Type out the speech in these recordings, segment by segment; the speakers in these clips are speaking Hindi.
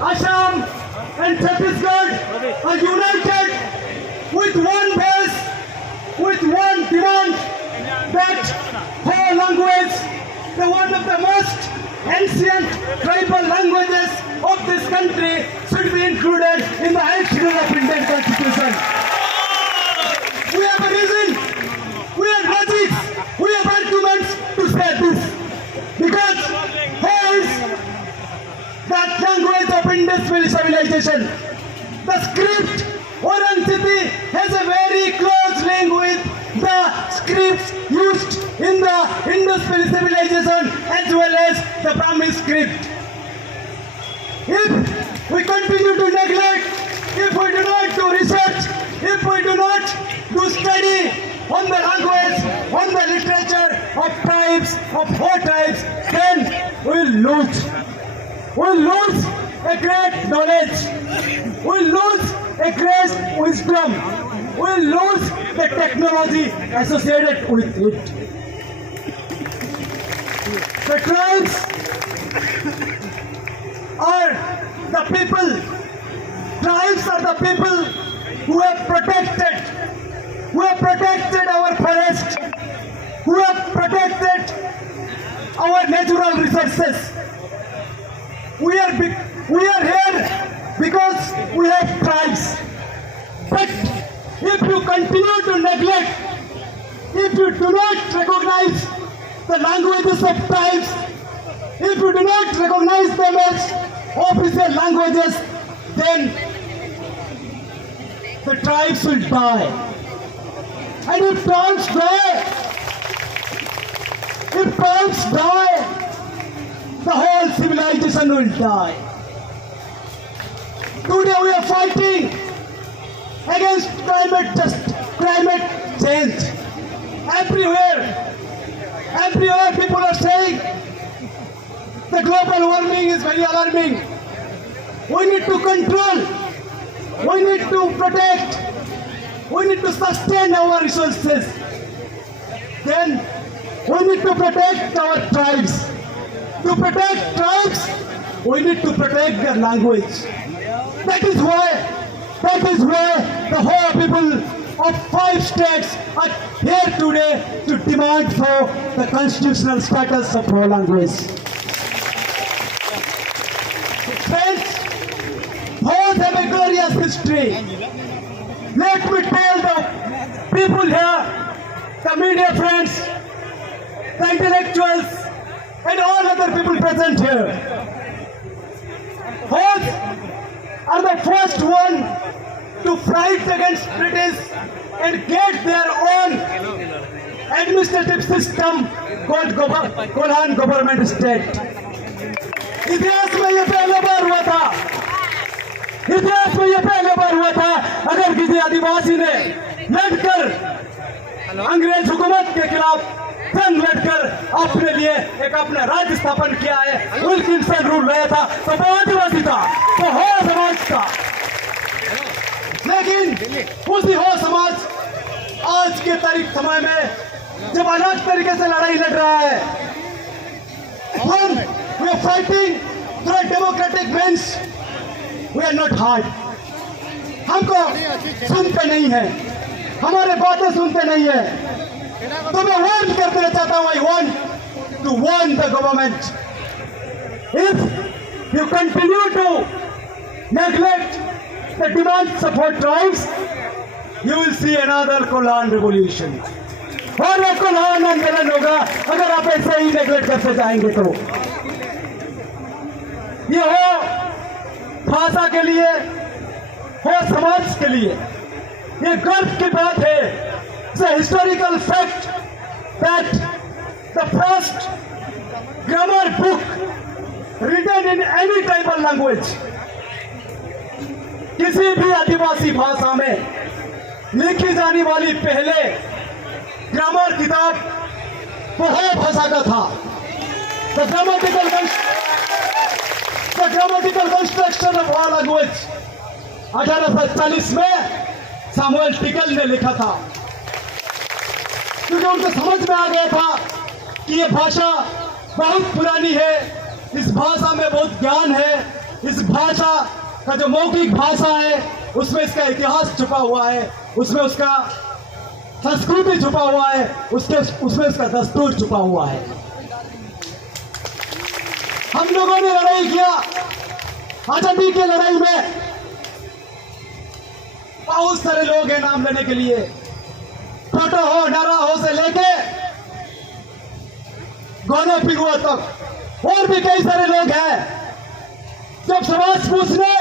Assam and Chhattisgarh are united with one base, with one demand that Ho language, the one of the most ancient tribal languages of this country, should be included in the 8th Schedule of Indian Constitution. We have a reason, we have logic, we have arguments to say this. Because Ho is that language of Indus Valley civilization. The script Aurangzebe has a very close link with the scripts used in the Indus Valley civilization as well as the Brahmi script. If we continue to neglect, if we do not do research, if we do not do study on the language, on the literature of tribes, of Ho tribes, then we'll lose. We'll lose a great knowledge. We'll lose a great wisdom. We'll lose the technology associated with it. The tribes are the people. Tribes are the people who have protected our forest, who have protected our natural resources. We are here because we have tribes. But if you continue to neglect, if you do not recognize the languages of tribes, if you do not recognize them as official languages, then the tribes will die. And if tribes die, the whole civilization will die. Today we are fighting against climate change. Everywhere people are saying the global warming is very alarming. We need to control, we need to protect, we need to sustain our resources. Then we need to protect our tribes. To protect tribes, we need to protect their language. That is why the whole people of 5 states are here today to demand for the constitutional status of Ho language. Friends, Ho's have a glorious history. Let me tell the people here, the media friends, the intellectuals, and all other people present here. Ho's are the first one to fight against British and get their own administrative system called Kolan government state. इतिहास में ये पहले बार हुआ था अगर किसी आदिवासी ने लड़कर अंग्रेज हुकूमत के खिलाफ जंग लड़कर अपने लिए एक अपना राज्य स्थापन किया है, विल्किंसन रूल लाया था, तो वो आदिवासी था, तो हो समाज था। लेकिन उसी हो समाज आज के तारीख समय में जब अलग तरीके से लड़ाई लड़ रहा है, we are fighting for a democratic means. We are not hard. हमको सुनते नहीं है, हमारे बातें सुनते नहीं है। तो मैं वार्न कर देना चाहता हूँ, I want to warn the government. If you continue to neglect the demands of our tribes, you will see another Kolan revolution. और वो कोलान आंदोलन होगा अगर आप ऐसे ही नेगलेक्ट करते जाएंगे तो। ये हो भाषा के लिए, हो समाज के लिए ये गर्व की बात है। It's a historical fact that the first grammar book written in any tribal language, किसी भी आदिवासी भाषा में लिखी जाने वाली पहले ग्रामर किताब वो हो भाषा का था। The grammatical construction of our language 1840 में सैमुअल टिकल ने लिखा था, क्योंकि उनको समझ में आ गया था कि ये भाषा बहुत पुरानी है, इस भाषा में बहुत ज्ञान है, इस भाषा का जो मौखिक भाषा है उसमें इसका इतिहास छुपा हुआ है, उसमें उसका संस्कृति छुपा हुआ है, उसमें उसका दस्तूर छुपा हुआ है। हम लोगों ने लड़ाई किया आजादी की लड़ाई में, बहुत सारे लोग हैं नाम लेने के लिए, फोटो हो नारा हो से लेके गौना पिगुआ तक और भी कई सारे लोग हैं। जब सुभाष बोस ने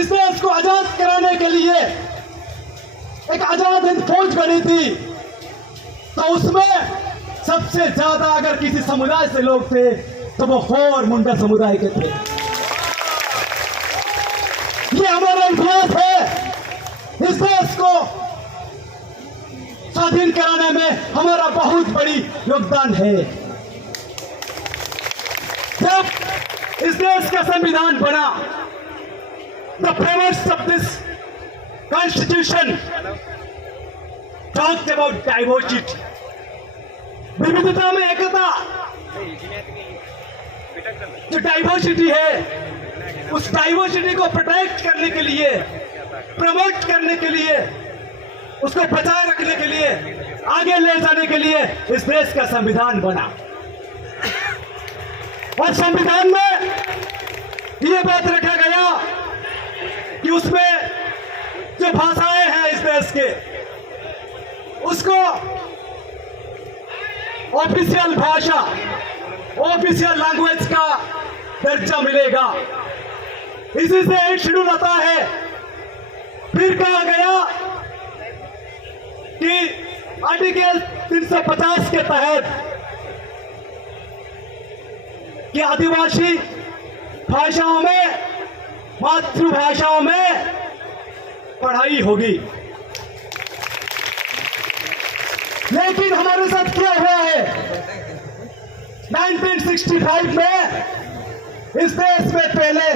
इस देश को आजाद कराने के लिए एक आजाद हिंद फौज बनी थी, तो उसमें सबसे ज्यादा अगर किसी समुदाय से लोग थे तो वो हो और मुंडा समुदाय के थे। ये हमारा इतिहास है। इस देश को स्वाधीन कराने में हमारा बहुत बड़ी योगदान है। जब इस देश का संविधान बना, the framers of this constitution talked about diversity, विविधता में एकता। जो डाइवर्सिटी है उस डाइवर्सिटी को प्रोटेक्ट करने के लिए, प्रमोट करने के लिए, उसको बचाए रखने के लिए, आगे ले जाने के लिए इस देश का संविधान बना। और संविधान में यह बात रखा गया कि उसमें जो भाषाएं हैं इस देश के, उसको ऑफिशियल भाषा, ऑफिशियल लैंग्वेज का दर्जा मिलेगा। इसी से एक शेड्यूल आता है। फिर कहा गया कि आर्टिकल 350 के तहत कि आदिवासी भाषाओं में, मातृभाषाओं में पढ़ाई होगी। लेकिन हमारे साथ क्या हुआ है? 1965 में इस देश में पहले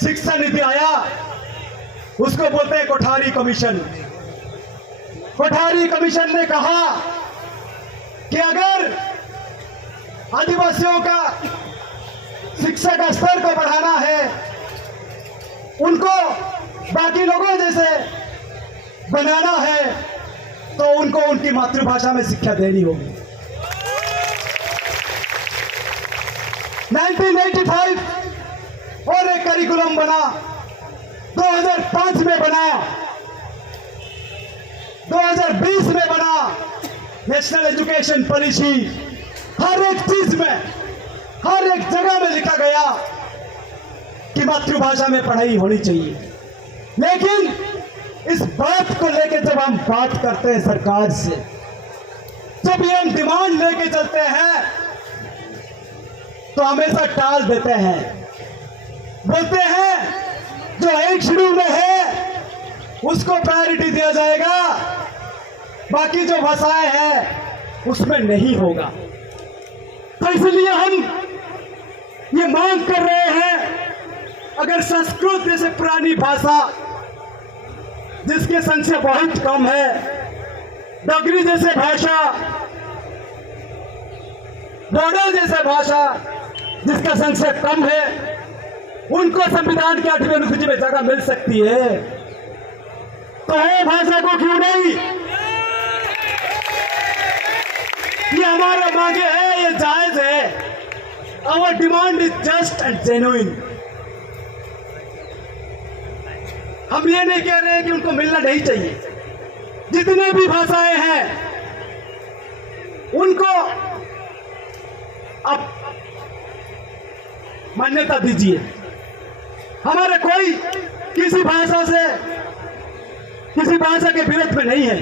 शिक्षा नीति आया, उसको बोलते हैं कोठारी कमीशन। कोठारी कमीशन ने कहा कि अगर आदिवासियों का शिक्षा का स्तर को बढ़ाना है, उनको बाकी लोगों जैसे बनाना है, तो उनको उनकी मातृभाषा में शिक्षा देनी होगी। 1985 और एक करिकुलम बना, 2005 में बना, 2020 में बना नेशनल एजुकेशन पॉलिसी। हर एक चीज में, हर एक जगह में लिखा गया कि मातृभाषा में पढ़ाई होनी चाहिए। लेकिन इस बात को लेकर जब हम बात करते हैं सरकार से, जब ये हम डिमांड लेके चलते हैं, तो हमेशा टाल देते हैं। बोलते हैं जो एक शेड्यूल में है उसको प्रायोरिटी दिया जाएगा, बाकी जो भाषाएं हैं उसमें नहीं होगा। तो इसलिए हम ये मांग कर रहे हैं, अगर संस्कृत जैसे पुरानी भाषा जिसके संख्या बहुत कम है, डोगरी जैसे भाषा, बोडो जैसे भाषा जिसका संख्या कम है, उनको संविधान की 8वीं अनुसूची में जगह मिल सकती है, तो ये भाषा को क्यों नहीं? ये हमारा मांगे है, ये जायज है। Our demand is just and genuine. हम ये नहीं कह रहे हैं कि उनको मिलना नहीं चाहिए। जितने भी भाषाएं हैं उनको अब मान्यता दीजिए। हमारे कोई किसी भाषा से, किसी भाषा के विरोध में नहीं है,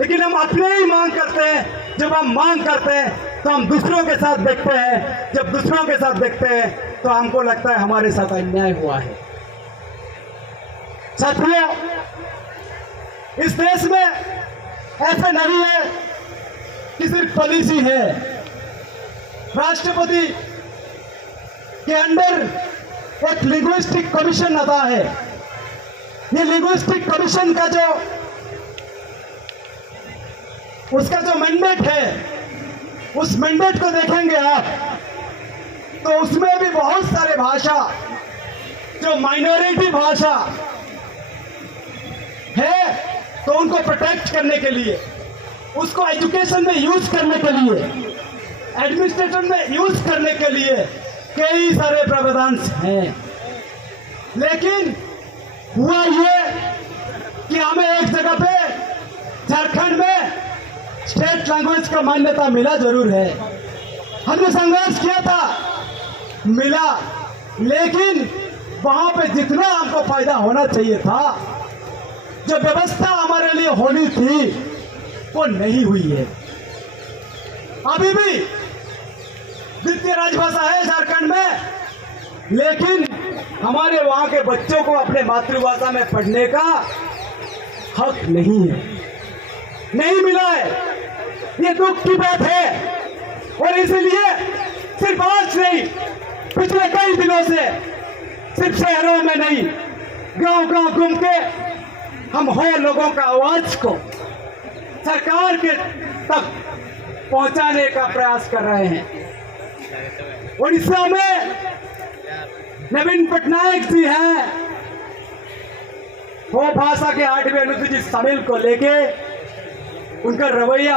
लेकिन हम अपने ही मांग करते हैं। जब हम मांग करते हैं तो हम दूसरों के साथ देखते हैं, जब दूसरों के साथ देखते हैं तो हमको लगता है हमारे साथ अन्याय हुआ है। साथियों, इस देश में ऐसा नहीं है कि सिर्फ पॉलिसी है। राष्ट्रपति के अंडर एक लिंग्विस्टिक कमीशन आता है। ये लिंग्विस्टिक कमीशन का जो उसका जो मैंडेट है, उस मैंडेट को देखेंगे आप तो उसमें भी बहुत सारे भाषा जो माइनॉरिटी भाषा है तो उनको प्रोटेक्ट करने के लिए, उसको एजुकेशन में यूज करने के लिए, एडमिनिस्ट्रेशन में यूज करने के लिए कई सारे प्रावधान हैं। लेकिन हुआ ये कि हमें एक जगह पे झारखंड में स्टेट लैंग्वेज का मान्यता मिला जरूर है, हमने संघर्ष किया था, मिला, लेकिन वहां पे जितना हमको फायदा होना चाहिए था, जो व्यवस्था हमारे लिए होनी थी, वो नहीं हुई है। अभी भी द्वितीय राजभाषा है झारखंड में, लेकिन हमारे वहां के बच्चों को अपने मातृभाषा में पढ़ने का हक नहीं है, नहीं मिला है। ये दुख की बात है और इसलिए सिर्फ आज नहीं, पिछले कई दिनों से सिर्फ शहरों में नहीं, गांव-गांव घूम के हम हो लोगों का आवाज को सरकार के तक पहुंचाने का प्रयास कर रहे हैं। उड़ीसा में नवीन पटनायक जी हैं, वो भाषा के 8वें अनुसूचित शामिल को लेके उनका रवैया